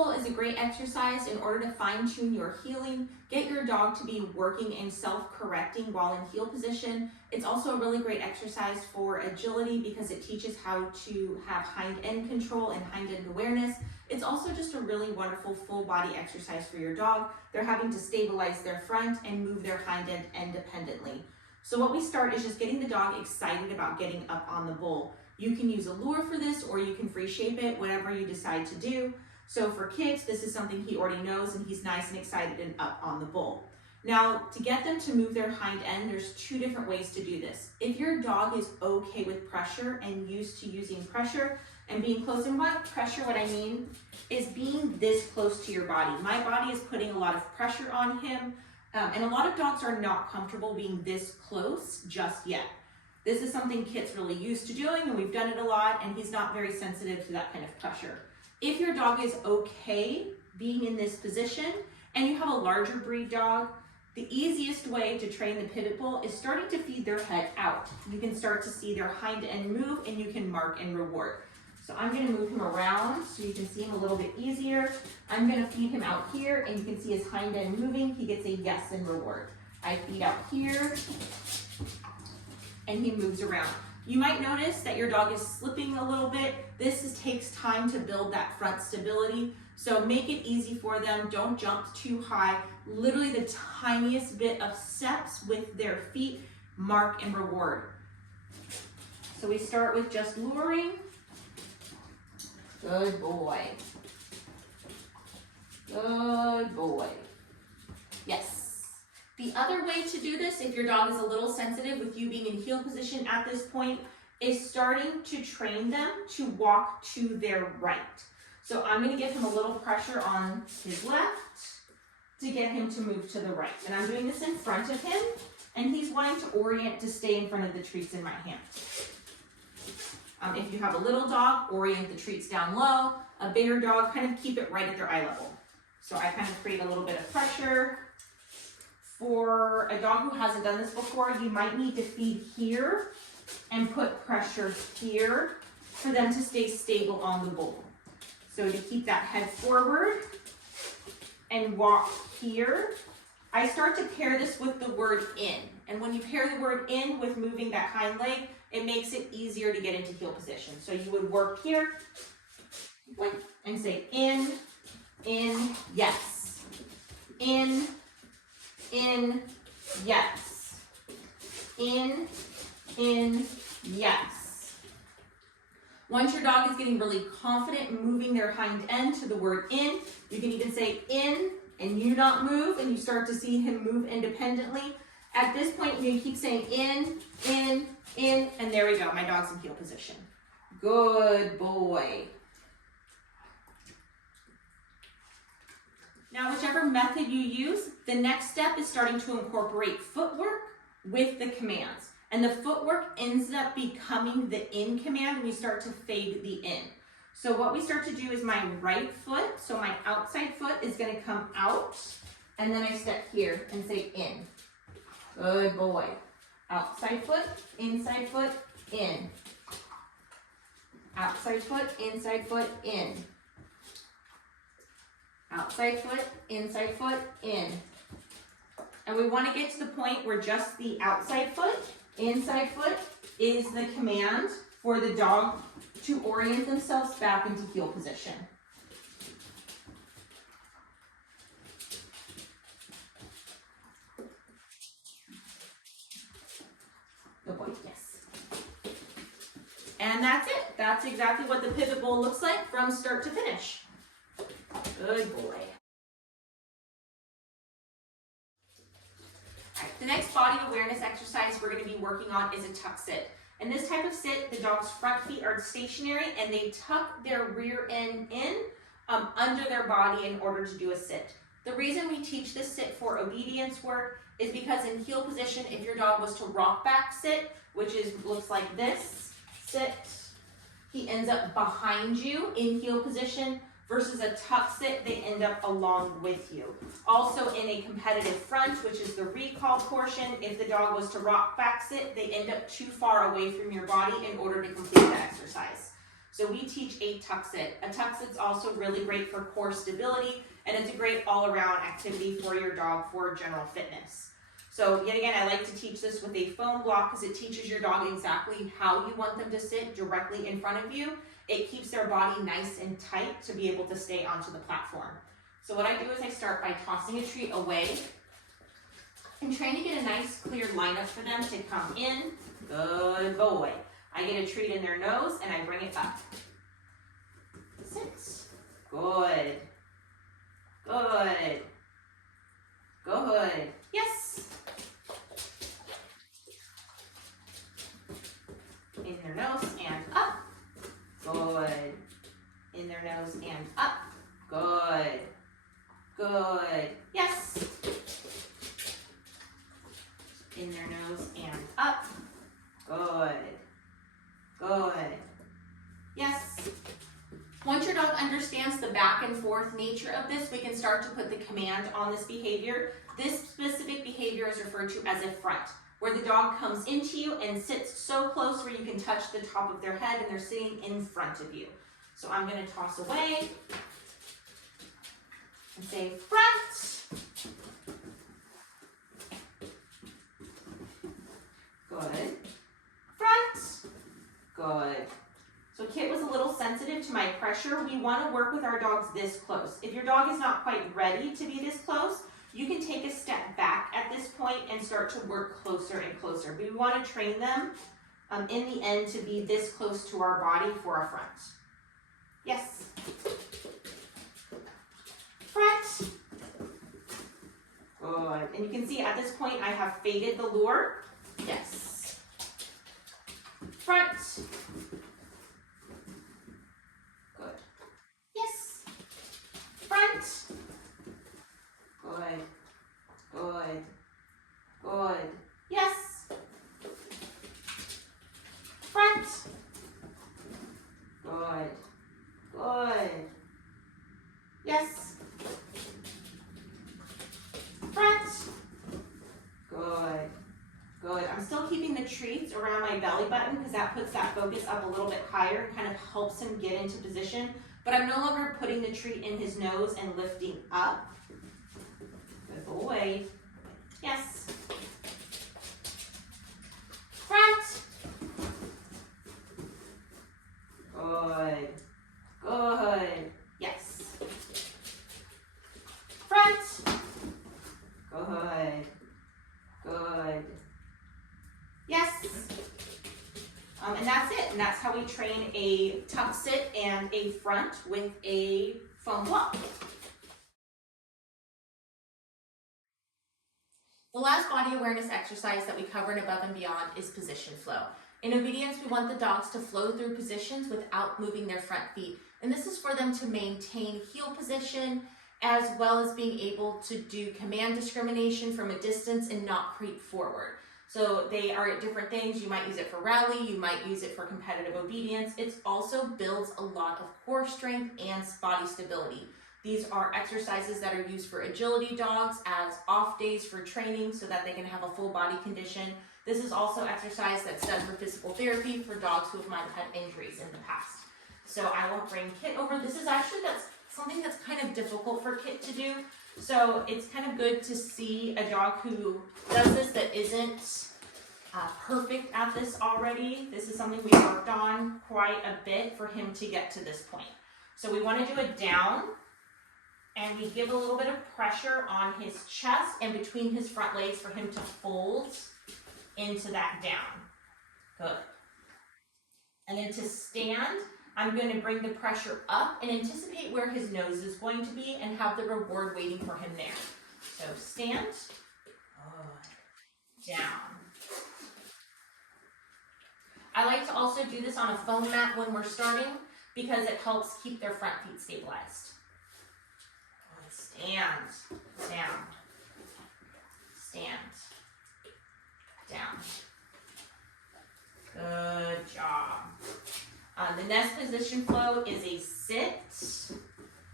pull is a great exercise in order to fine-tune your heeling, get your dog to be working and self-correcting while in heel position. It's also a really great exercise for agility because it teaches how to have hind end control and hind end awareness. It's also just a really wonderful full body exercise for your dog. They're having to stabilize their front and move their hind end independently. So what we start is just getting the dog excited about getting up on the bull. You can use a lure for this, or you can free shape it, whatever you decide to do. So for Kix, this is something he already knows, and he's nice and excited and up on the bull. Now, to get them to move their hind end, there's two different ways to do this. If your dog is okay with pressure and used to using pressure and being close, and by pressure, what I mean is being this close to your body. My body is putting a lot of pressure on him, and a lot of dogs are not comfortable being this close just yet. This is something Kit's really used to doing, and we've done it a lot, and he's not very sensitive to that kind of pressure. If your dog is okay being in this position, and you have a larger breed dog, the easiest way to train the pivot bull is starting to feed their head out. You can start to see their hind end move, and you can mark and reward. So I'm gonna move him around so you can see him a little bit easier. I'm gonna feed him out here, and you can see his hind end moving. He gets a yes and reward. I feed out here, and he moves around. You might notice that your dog is slipping a little bit. Takes time to build that front stability. So make it easy for them. Don't jump too high. Literally the tiniest bit of steps with their feet, mark and reward. So we start with just luring. Good boy. Good boy. Yes. The other way to do this, if your dog is a little sensitive with you being in heel position at this point, is starting to train them to walk to their right. So I'm going to give him a little pressure on his left to get him to move to the right. And I'm doing this in front of him, and he's wanting to orient to stay in front of the treats in my hand. If you have a little dog, orient the treats down low. A bigger dog, kind of keep it right at their eye level. So I kind of create a little bit of pressure. For a dog who hasn't done this before, you might need to feed here and put pressure here for them to stay stable on the bull. So to keep that head forward and walk here, I start to pair this with the word in. And when you pair the word in with moving that hind leg, it makes it easier to get into heel position. So you would work here and say in, yes, in, yes, in, yes. Once your dog is getting really confident moving their hind end to the word in, you can even say in and you not move, and you start to see him move independently. At this point, you keep saying in, and there we go. My dog's in heel position. Good boy. Now, whichever method you use, the next step is starting to incorporate footwork with the commands. And the footwork ends up becoming the in command, and we start to fade the in. So what we start to do is my right foot, so my outside foot is going to come out, and then I step here and say in. Good boy. Outside foot, inside foot, in. Outside foot, inside foot, in. Outside foot, inside foot, in. And we want to get to the point where just the outside foot, inside foot is the command for the dog to orient themselves back into heel position. Good boy, yes. And that's it. That's exactly what the pivot bull looks like from start to finish. Good boy. All right, the next body awareness exercise we're going to be working on is a tuck sit. In this type of sit, the dog's front feet are stationary and they tuck their rear end in under their body in order to do a sit. The reason we teach this sit for obedience work is because in heel position, if your dog was to rock back sit, which looks like this, sit, he ends up behind you in heel position, versus a tuck sit, they end up along with you. Also in a competitive front, which is the recall portion, if the dog was to rock back sit, they end up too far away from your body in order to complete the exercise. So we teach a tuck sit. A tuck sit's also really great for core stability, and it's a great all-around activity for your dog for general fitness. So yet again, I like to teach this with a foam block because it teaches your dog exactly how you want them to sit directly in front of you. It keeps their body nice and tight to be able to stay onto the platform. So what I do is I start by tossing a treat away and trying to get a nice clear lineup for them to come in. Good boy. I get a treat in their nose and I bring it up. Sit. Good. Good. Good. Yes. In their nose and up. Good. In their nose and up. Good. Good. Yes. In their nose and up. Good. Good. Yes. Once your dog understands the back and forth nature of this, we can start to put the command on this behavior. This specific behavior is referred to as a front, where the dog comes into you and sits so close where you can touch the top of their head and they're sitting in front of you. So I'm going to toss away and say front. Good. Front. Good. So Kit was a little sensitive to my pressure. We want to work with our dogs this close. If your dog is not quite ready to be this close, you can take a step back at this point and start to work closer and closer. But we want to train them in the end to be this close to our body for a front. Yes. Front. Good. And you can see at this point I have faded the lure. Yes. Front. Good. Yes. Front. Good. Good. Good. Yes. Front. Good. Good. Yes. Front. Good. Good. I'm still keeping the treats around my belly button because that puts that focus up a little bit higher and kind of helps him get into position. But I'm no longer putting the treat in his nose and lifting up. Good boy. Yes. Front. Good. Good. Yes. Front. Good. Good. Yes. And that's it. And that's how we train a tuck sit and a front with a foam block. The last body awareness exercise that we cover in Above and Beyond is position flow. In obedience, we want the dogs to flow through positions without moving their front feet. And this is for them to maintain heel position, as well as being able to do command discrimination from a distance and not creep forward. So they are at different things. You might use it for rally, you might use it for competitive obedience. It also builds a lot of core strength and body stability. These are exercises that are used for agility dogs as off days for training so that they can have a full body condition. This is also exercise that's done for physical therapy for dogs who might have had injuries in the past. So I will bring Kit over. This is actually something that's kind of difficult for Kit to do. So it's kind of good to see a dog who does this that isn't perfect at this already. This is something we worked on quite a bit for him to get to this point. So we want to do a down, and we give a little bit of pressure on his chest and between his front legs for him to fold into that down. Good. And then to stand, I'm going to bring the pressure up and anticipate where his nose is going to be and have the reward waiting for him there. So stand, down. I like to also do this on a foam mat when we're starting because it helps keep their front feet stabilized. Stand, down, stand, down. Good job. The next position flow is a sit.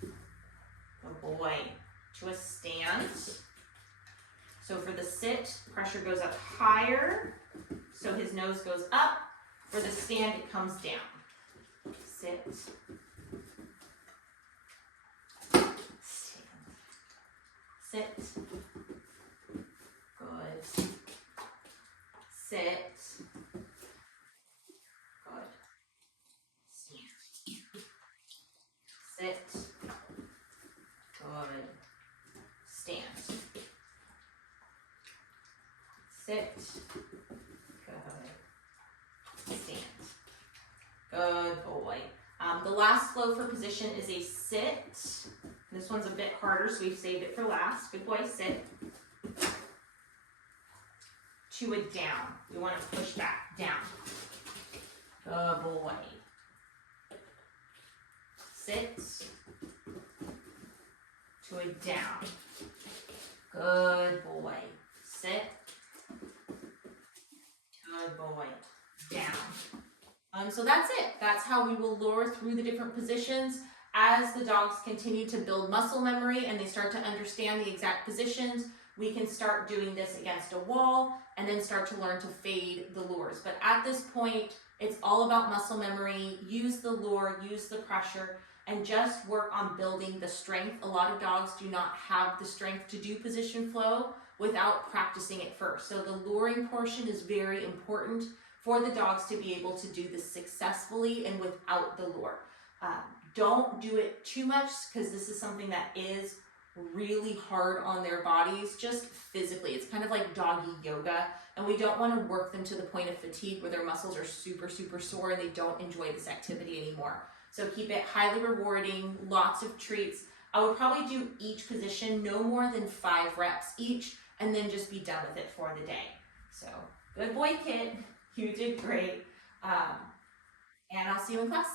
Good boy. To a stand. So for the sit, pressure goes up higher, so his nose goes up. For the stand, it comes down. sit, stand, sit, good, sit, good, stand, sit, good, stand, sit, good, stand. Good boy. The last flow for position is a sit. This one's a bit harder, so we've saved it for last. Good boy, sit. To a down. We want to push back, down. Good boy. Sit. To a down. Good boy. Sit. Good boy. Down. So that's it. That's how we will lure through the different positions. As the dogs continue to build muscle memory and they start to understand the exact positions, we can start doing this against a wall and then start to learn to fade the lures. But at this point, it's all about muscle memory. Use the lure, use the pressure, and just work on building the strength. A lot of dogs do not have the strength to do position flow without practicing it first. So the luring portion is very important for the dogs to be able to do this successfully and without the lure. Don't do it too much because this is something that is really hard on their bodies, just physically. It's kind of like doggy yoga, and we don't want to work them to the point of fatigue where their muscles are super, super sore and they don't enjoy this activity anymore. So keep it highly rewarding, lots of treats. I would probably do each position no more than 5 reps each, and then just be done with it for the day. So good boy, kid. You did great. And I'll see you in class.